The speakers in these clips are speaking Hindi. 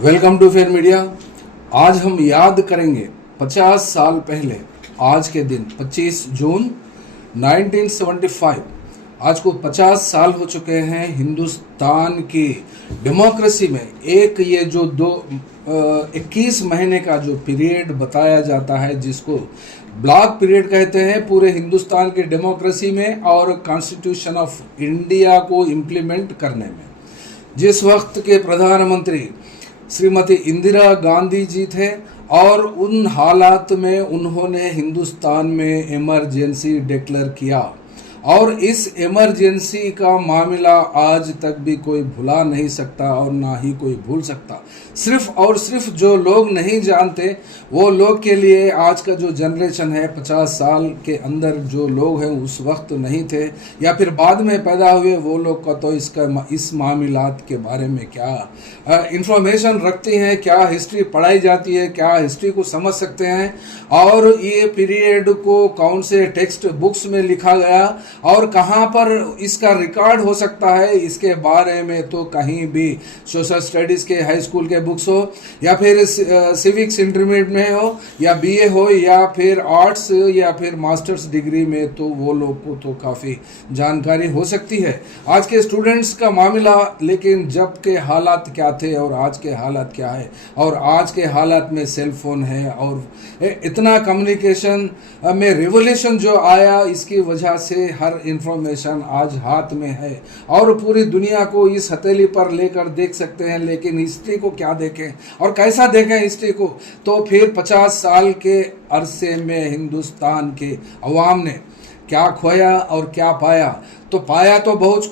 Welcome to fair media. आज हम याद करेंगे 50 साल पहले आज के दिन 25 जून 1975। आज को 50 साल हो चुके हैं हिंदुस्तान की डेमोक्रेसी में। एक ये जो 21 महीने का जो पीरियड बताया जाता है, जिसको ब्लॉक पीरियड कहते हैं, पूरे हिंदुस्तान की डेमोक्रेसी में और कॉन्स्टिट्यूशन ऑफ इंडिया को इम्प्लीमेंट करने में। जिस वक्त के प्रधानमंत्री श्रीमती इंदिरा गांधी जी थे और उन हालात में उन्होंने हिंदुस्तान में इमरजेंसी डिक्लेयर किया और इस इमरजेंसी का मामला आज तक भी कोई भुला नहीं सकता और ना ही कोई भूल सकता। सिर्फ और सिर्फ जो लोग नहीं जानते वो लोग के लिए आज का जो जनरेशन है, 50 साल के अंदर जो लोग हैं उस वक्त नहीं थे या फिर बाद में पैदा हुए, वो लोग का तो इस मामलात के बारे में क्या इंफॉर्मेशन रखती हैं, क्या हिस्ट्री पढ़ाई जाती है, क्या हिस्ट्री को समझ सकते हैं और ये पीरियड को कौन से टेक्स्ट बुक्स में लिखा गया और कहाँ पर इसका रिकॉर्ड हो सकता है, इसके बारे में तो कहीं भी सोशल स्टडीज़ के हाई स्कूल के बुक्स हो या फिर सिविक्स इंटरमीडिएट में हो या बीए हो या फिर आर्ट्स या फिर मास्टर्स डिग्री में, तो वो लोग को तो काफ़ी जानकारी हो सकती है आज के स्टूडेंट्स का मामला। लेकिन जब के हालात क्या थे और आज के हालात क्या है, और आज के हालात में सेल फोन है और इतना कम्युनिकेशन में रिवोल्यूशन जो आया, इसकी वजह से हर इंफॉर्मेशन आज हाथ में है और पूरी दुनिया को इस हथेली पर लेकर देख सकते हैं। लेकिन हिस्ट्री को क्या देखें और कैसा देखें हिस्ट्री को, तो फिर 50 साल के अरसे में हिंदुस्तान के अवाम ने क्या खोया और क्या पाया। तो पाया तो बहुत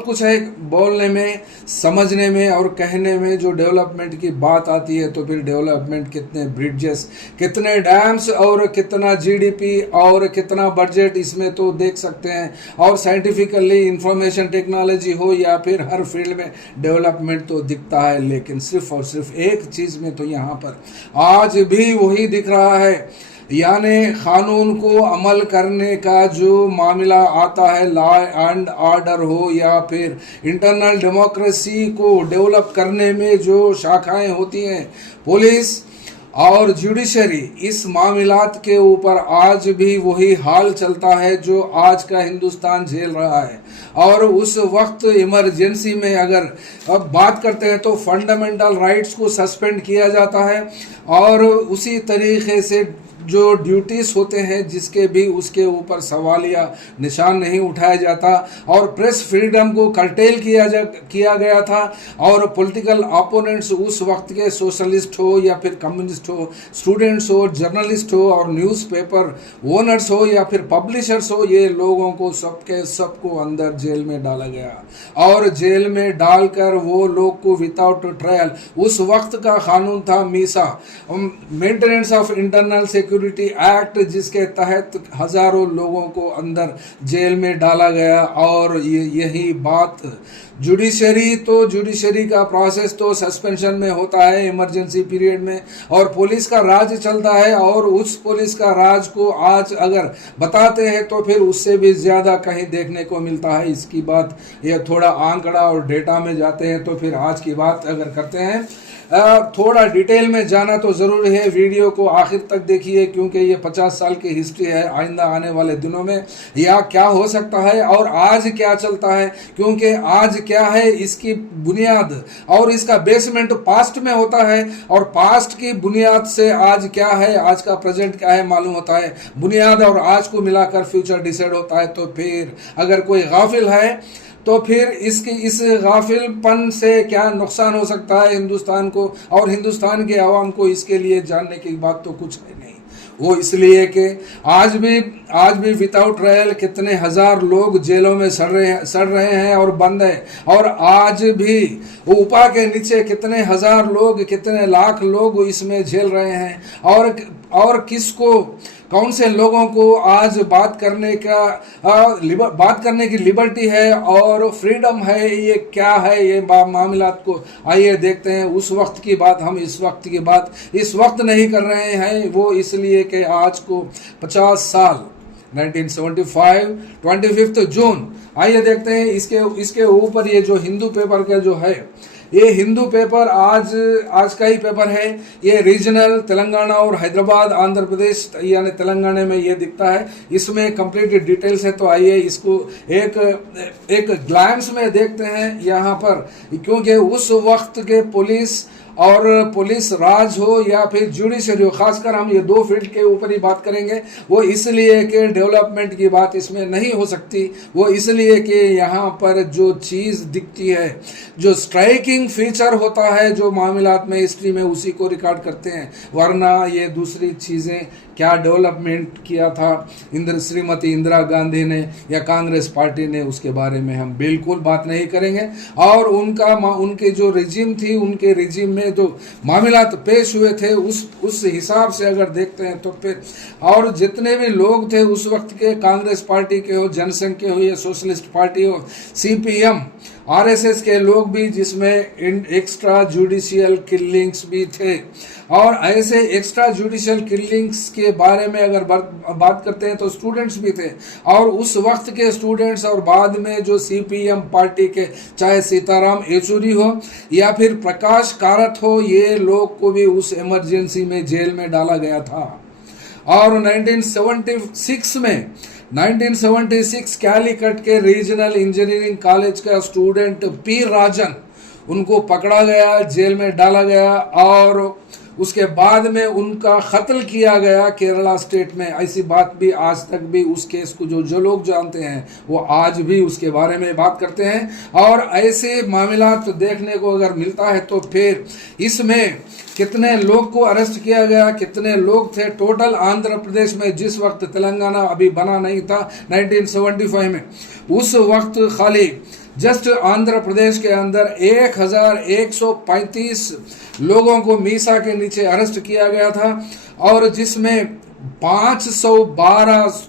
कुछ है बोलने में, समझने में और कहने में। जो डेवलपमेंट की बात आती है तो फिर डेवलपमेंट, कितने ब्रिजेस, कितने डैम्स और कितना जीडीपी और कितना बजट, इसमें तो देख सकते हैं। और साइंटिफिकली इंफॉर्मेशन टेक्नोलॉजी हो या फिर हर फील्ड में डेवलपमेंट तो दिखता है। लेकिन सिर्फ और सिर्फ एक चीज़ में तो यहाँ पर आज भी वही दिख रहा है, यानी कानून को अमल करने का जो मामला आता है, लॉ एंड ऑर्डर हो या फिर इंटरनल डेमोक्रेसी को डेवलप करने में जो शाखाएं होती हैं, पुलिस और जुडिशरी, इस मामलात के ऊपर आज भी वही हाल चलता है जो आज का हिंदुस्तान झेल रहा है। और उस वक्त इमरजेंसी में अगर अब बात करते हैं तो फंडामेंटल राइट्स को सस्पेंड किया जाता है और उसी तरीके से जो ड्यूटीज़ होते हैं जिसके भी उसके ऊपर सवालिया निशान नहीं उठाया जाता और प्रेस फ्रीडम को कर्टेल किया गया था। और पॉलिटिकल अपोनेंट्स उस वक्त के सोशलिस्ट हो या फिर कम्युनिस्ट हो, स्टूडेंट्स हो, जर्नलिस्ट हो और न्यूज़पेपर ओनर्स हो या फिर पब्लिशर्स हो, ये लोगों को सबको अंदर जेल में डाला गया और जेल में डालकर वो लोग को विदाउट ट्रायल, उस वक्त का कानून था Misa, maintenance of internal security act, जिसके तहत हजारों लोगों को अंदर जेल में डाला गया। और यही बात जुडिशरी का प्रोसेस तो सस्पेंशन में होता है इमरजेंसी पीरियड में और पुलिस का राज चलता है। और उस पुलिस का राज को आज अगर बताते हैं तो फिर उससे भी ज़्यादा कहीं देखने को मिलता है। इसकी बात ये थोड़ा आंकड़ा और डेटा में जाते हैं तो फिर आज की बात अगर करते हैं, थोड़ा डिटेल में जाना तो ज़रूरी है। वीडियो को आखिर तक देखिए क्योंकि ये 50 साल की हिस्ट्री है। आइंदा आने वाले दिनों में या क्या हो सकता है और आज क्या चलता है, क्योंकि आज क्या है इसकी बुनियाद और इसका बेसमेंट पास्ट में होता है और पास्ट की बुनियाद से आज क्या है, आज का प्रेजेंट क्या है मालूम होता है। बुनियाद और आज को मिलाकर फ्यूचर डिसाइड होता है। तो फिर अगर कोई गाफिल है तो फिर इस गाफिलपन से क्या नुकसान हो सकता है हिंदुस्तान को और हिंदुस्तान के आवाम को, इसके लिए जानने की बात तो कुछ है नहीं। वो इसलिए कि आज भी विदाउट ट्रायल कितने हजार लोग जेलों में सड़ रहे हैं और बंद हैं। और आज भी ऊपा के नीचे कितने हजार लोग, कितने लाख लोग इसमें झेल रहे हैं। और किसको, कौन से लोगों को आज बात करने की लिबर्टी है और फ्रीडम है, ये क्या है, ये मामलात को आइए देखते हैं। उस वक्त की बात हम इस वक्त की बात इस वक्त नहीं कर रहे हैं, वो इसलिए कि आज को 50 साल 1975 25 जून। आइए देखते हैं इसके ऊपर ये जो हिंदू पेपर का जो है ये हिंदू पेपर आज का ही पेपर है। ये रीजनल तेलंगाना और हैदराबाद आंध्र प्रदेश यानी तेलंगाना में ये दिखता है। इसमें कंप्लीट डिटेल्स है, तो आइए इसको एक ग्लैंस में देखते हैं यहाँ पर। क्योंकि उस वक्त के पुलिस राज हो या फिर जुडिशरी हो, खासकर हम ये दो फील्ड के ऊपर ही बात करेंगे। वो इसलिए कि डेवलपमेंट की बात इसमें नहीं हो सकती, वो इसलिए कि यहाँ पर जो चीज़ दिखती है, जो स्ट्राइकिंग फीचर होता है जो मामलात में हिस्ट्री में, उसी को रिकॉर्ड करते हैं। वरना ये दूसरी चीज़ें क्या डेवलपमेंट किया था श्रीमती इंदिरा गांधी ने या कांग्रेस पार्टी ने, उसके बारे में हम बिल्कुल बात नहीं करेंगे। और उनके जो रिजिम थी, उनके रिजिम में जो मामलात पेश हुए थे, उस हिसाब से अगर देखते हैं तो फिर, और जितने भी लोग थे उस वक्त के, कांग्रेस पार्टी के हो, जनसंघ के हो या सोशलिस्ट पार्टी हो, सीपीएम आरएसएस के लोग भी, जिसमें एक्स्ट्रा जुडिशियल किलिंग्स भी थे। और ऐसे एक्स्ट्रा जुडिशियल किलिंग्स के बारे में अगर बात करते हैं तो स्टूडेंट्स भी थे। और उस वक्त के स्टूडेंट्स और बाद में जो सीपीएम पार्टी के, चाहे सीताराम येचुरी हो या फिर प्रकाश कारत हो, ये लोग को भी उस इमरजेंसी में जेल में डाला गया था। और 1976 कैलीकट के रीजनल इंजीनियरिंग कॉलेज का स्टूडेंट पी राजन, उनको पकड़ा गया, जेल में डाला गया और उसके बाद में उनका कत्ल किया गया केरला स्टेट में। ऐसी बात भी आज तक भी उस केस को जो लोग जानते हैं वो आज भी उसके बारे में बात करते हैं। और ऐसे मामला तो देखने को अगर मिलता है तो फिर इसमें कितने लोग को अरेस्ट किया गया, कितने लोग थे टोटल आंध्र प्रदेश में, जिस वक्त तेलंगाना अभी बना नहीं था 1975 में, उस वक्त खाली जस्ट आंध्र प्रदेश के अंदर 1135 लोगों को मीसा के नीचे अरेस्ट किया गया था। और जिसमें 512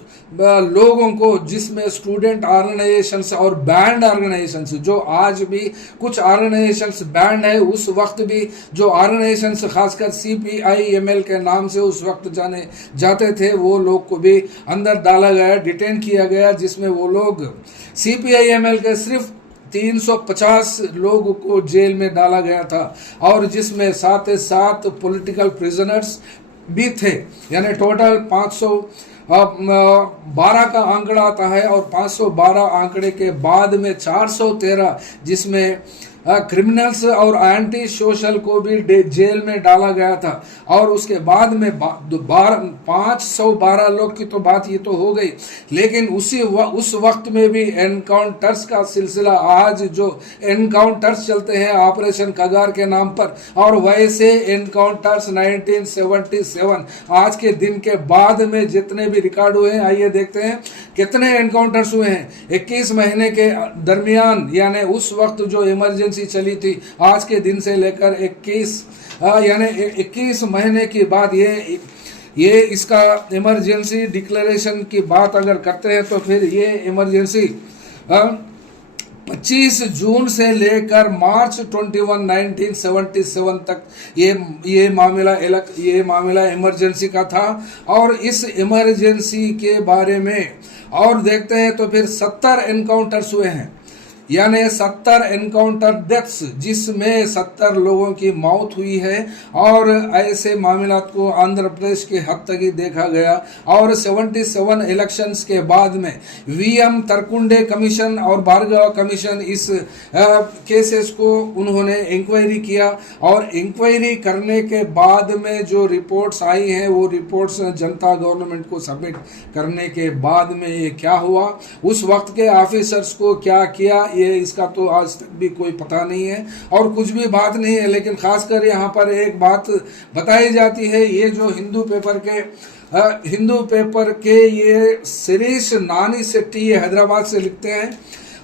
लोगों को, जिसमें स्टूडेंट ऑर्गेनाइजेशंस और बैंड ऑर्गेनाइजेशंस, जो आज भी कुछ ऑर्गेनाइजेशंस बैंड है, उस वक्त भी जो ऑर्गेनाइजेशंस खासकर CPIML के नाम से उस वक्त जाने जाते थे, वो लोग को भी अंदर डाला गया, डिटेन किया गया। जिसमें वो लोग CPIML के सिर्फ 350 लोगों को जेल में डाला गया था। और जिसमें 7 पॉलिटिकल प्रिजनर्स भी थे, यानी टोटल 512 का आंकड़ा आता है। और 512 आंकड़े के बाद में 413 जिसमें क्रिमिनल्स और एंटी सोशल को भी जेल में डाला गया था। और उसके बाद में 512 लोग की तो बात ये तो हो गई, लेकिन उस वक्त में भी एनकाउंटर्स का सिलसिला, आज जो एनकाउंटर्स चलते हैं ऑपरेशन कगार के नाम पर, और वैसे एनकाउंटर्स 1977 आज के दिन के बाद में जितने भी रिकॉर्ड हुए हैं, आइए देखते हैं कितने एनकाउंटर्स हुए हैं 21 महीने के दरमियान। यानी उस वक्त जो इमरजेंसी चली थी, आज के दिन से लेकर 21 महीने के बाद ये इसका इमरजेंसी डिक्लेरेशन की बात अगर करते हैं तो फिर ये इमरजेंसी 25 जून से लेकर मार्च 21, 1977 तक ये मामला इमरजेंसी का था। और इस इमरजेंसी के बारे में और देखते हैं तो फिर 70 एनकाउंटर्स हुए हैं, यानी 70 एनकाउंटर डेथ्स, जिसमें 70 लोगों की मौत हुई है। और ऐसे मामलात को आंध्र प्रदेश के हद तक ही देखा गया। और 77 इलेक्शंस के बाद में VM तरकुंडे कमीशन और भार्गव कमीशन इस केसेस को उन्होंने इंक्वायरी किया। और इंक्वायरी करने के बाद में जो रिपोर्ट्स आई हैं, वो रिपोर्ट्स जनता गवर्नमेंट को सबमिट करने के बाद में ये क्या हुआ, उस वक्त के ऑफिसर्स को क्या किया, ये इसका तो आज तक भी कोई पता नहीं है और कुछ भी बात नहीं है। लेकिन खासकर यहाँ पर एक बात बताई जाती है, ये जो हिंदू पेपर के ये शिरीष नानी शेट्टी, ये हैदराबाद से लिखते हैं।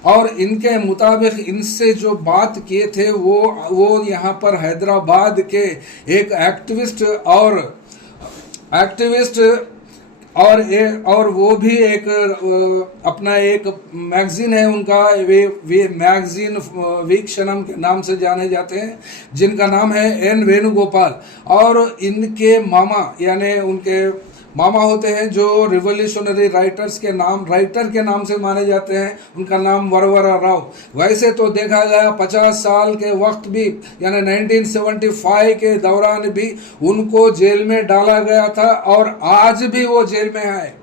और इनके मुताबिक इनसे जो बात किए थे वो यहाँ पर हैदराबाद के एक एक्टिविस्ट और वो भी एक अपना एक मैगजीन है उनका, वे मैगजीन वीक्षणम के नाम से जाने जाते हैं, जिनका नाम है N वेणुगोपाल। और इनके मामा यानी उनके मामा होते हैं जो रिवोल्यूशनरी राइटर के नाम से माने जाते हैं, उनका नाम वरवरा राव। वैसे तो देखा गया 50 साल के वक्त भी यानी 1975 के दौरान भी उनको जेल में डाला गया था और आज भी वो जेल में है,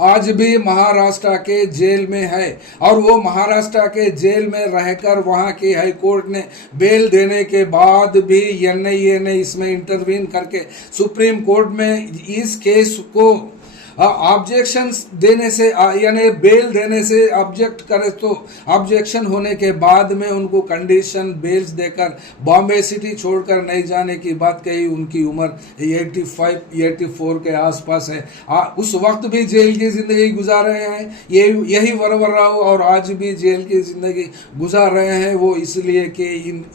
आज भी महाराष्ट्र के जेल में है। और वो महाराष्ट्र के जेल में रहकर वहाँ की हाई कोर्ट ने बेल देने के बाद भी एनआईए ने इसमें इंटरवीन करके सुप्रीम कोर्ट में इस केस को ऑब्जेक्शन देने से यानी बेल देने से ऑब्जेक्ट करे तो ऑब्जेक्शन होने के बाद में उनको कंडीशन बेल्स देकर बॉम्बे सिटी छोड़कर नहीं जाने की बात कही। उनकी उम्र 84 के आसपास है। उस वक्त भी जेल की जिंदगी गुजार रहे हैं यही वरवर राव, और आज भी जेल की जिंदगी गुजार रहे हैं वो इसलिए कि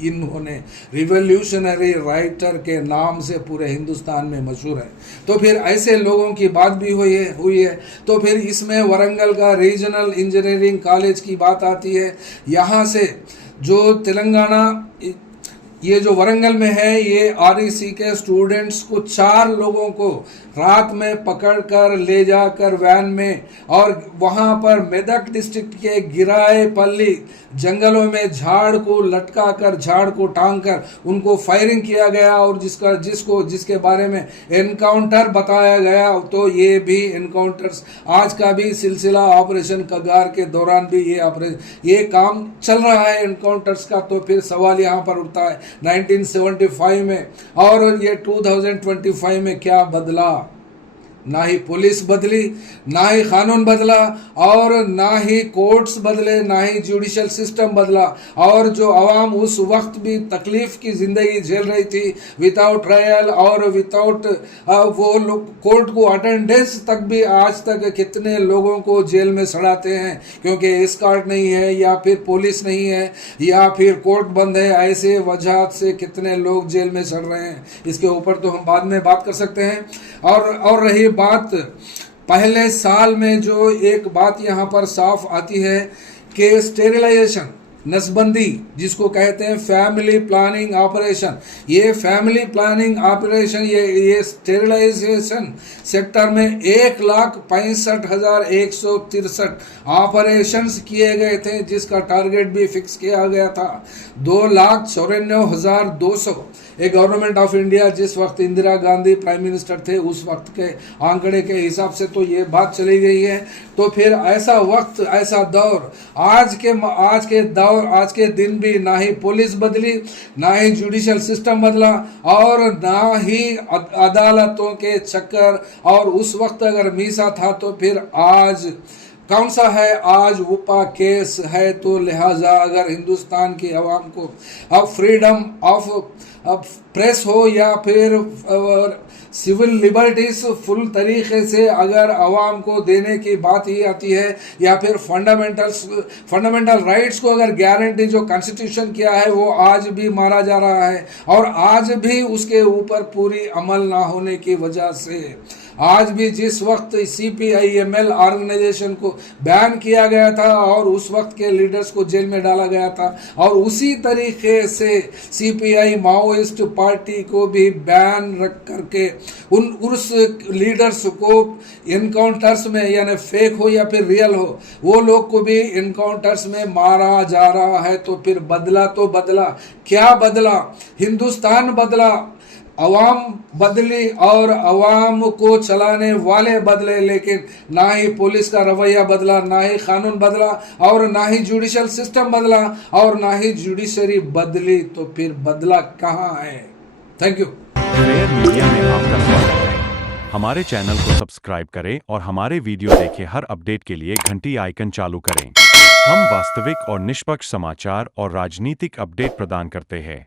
इन्होंने रिवोल्यूशनरी राइटर के नाम से पूरे हिंदुस्तान में मशहूर है। तो फिर ऐसे लोगों की बात भी हुई है। तो फिर इसमें वरंगल का रीजनल इंजीनियरिंग कॉलेज की बात आती है। यहाँ से जो तेलंगाना ये जो वरंगल में है, ये आरईसी के स्टूडेंट्स को 4 लोगों को रात में पकड़कर ले जाकर वैन में और वहाँ पर मेदक डिस्ट्रिक्ट के गिराएपल्ली जंगलों में झाड़ को टांग कर उनको फायरिंग किया गया और जिसके बारे में एनकाउंटर बताया गया। तो ये भी एनकाउंटर्स आज का भी सिलसिला ऑपरेशन कगार के दौरान भी ये काम चल रहा है एनकाउंटर्स का। तो फिर सवाल यहाँ पर उठता है 1975 में और ये 2025 में क्या बदला? ना ही पुलिस बदली, ना ही कानून बदला और ना ही कोर्ट्स बदले, ना ही जुडिशियल सिस्टम बदला। और जो आवाम उस वक्त भी तकलीफ की जिंदगी झेल रही थी विदाउट ट्रायल और विदाउट वो लोग कोर्ट को अटेंडेंस तक भी, आज तक कितने लोगों को जेल में सड़ाते हैं क्योंकि एस्कॉर्ट नहीं है या फिर पुलिस नहीं है या फिर कोर्ट बंद है। ऐसे वजह से कितने लोग जेल में सड़ रहे हैं, इसके ऊपर तो हम बाद में बात कर सकते हैं। और रही बात पहले साल में, जो एक बात यहाँ पर साफ आती है कि स्टेरिलाइजेशन, नसबंदी जिसको कहते हैं फैमिली प्लानिंग ऑपरेशन, ये फैमिली प्लानिंग ऑपरेशन ये स्टेरिलाइजेशन सेक्टर में 1,65,163 ऑपरेशंस किए गए थे, जिसका टारगेट भी फिक्स किया गया था 2,94,200। एक गवर्नमेंट ऑफ इंडिया जिस वक्त इंदिरा गांधी प्राइम मिनिस्टर थे उस वक्त के आंकड़े के हिसाब से तो ये बात चली गई है। तो फिर ऐसा वक्त, ऐसा दौर, आज के दिन भी ना ही पुलिस बदली, ना ही जुडिशियल सिस्टम बदला और ना ही अदालतों के चक्कर। और उस वक्त अगर मीसा था तो फिर आज कौन सा है? आज उपा केस है। तो लिहाजा अगर हिंदुस्तान की आवाम को अब फ्रीडम ऑफ प्रेस हो या फिर सिविल लिबर्टीज फुल तरीके से अगर आवाम को देने की बात ही आती है या फिर फंडामेंटल राइट्स को अगर गारंटी जो कॉन्स्टिट्यूशन किया है वो आज भी मारा जा रहा है और आज भी उसके ऊपर पूरी अमल ना होने की वजह से आज भी जिस वक्त CPIML ऑर्गेनाइजेशन को बैन किया गया था और उस वक्त के लीडर्स को जेल में डाला गया था और उसी तरीके से CPI माओइस्ट पार्टी को भी बैन रख करके उस लीडर्स को इनकाउंटर्स में, यानी फेक हो या फिर रियल हो, वो लोग को भी इनकाउंटर्स में मारा जा रहा है। तो फिर बदला तो बदला, क्या बदला? हिंदुस्तान बदला, अवाम बदली और अवाम को चलाने वाले बदले, लेकिन ना ही पुलिस का रवैया बदला, ना ही कानून बदला और ना ही जुडिशियल सिस्टम बदला और ना ही जुडिशरी बदली। तो फिर बदला कहाँ है? Thank you. फेयर मीडिया में आपका स्वागत है। हमारे चैनल को सब्सक्राइब करें और हमारे वीडियो देखें। हर अपडेट के लिए घंटी आइकन चालू करें। हम वास्तविक और निष्पक्ष समाचार और राजनीतिक अपडेट प्रदान करते हैं।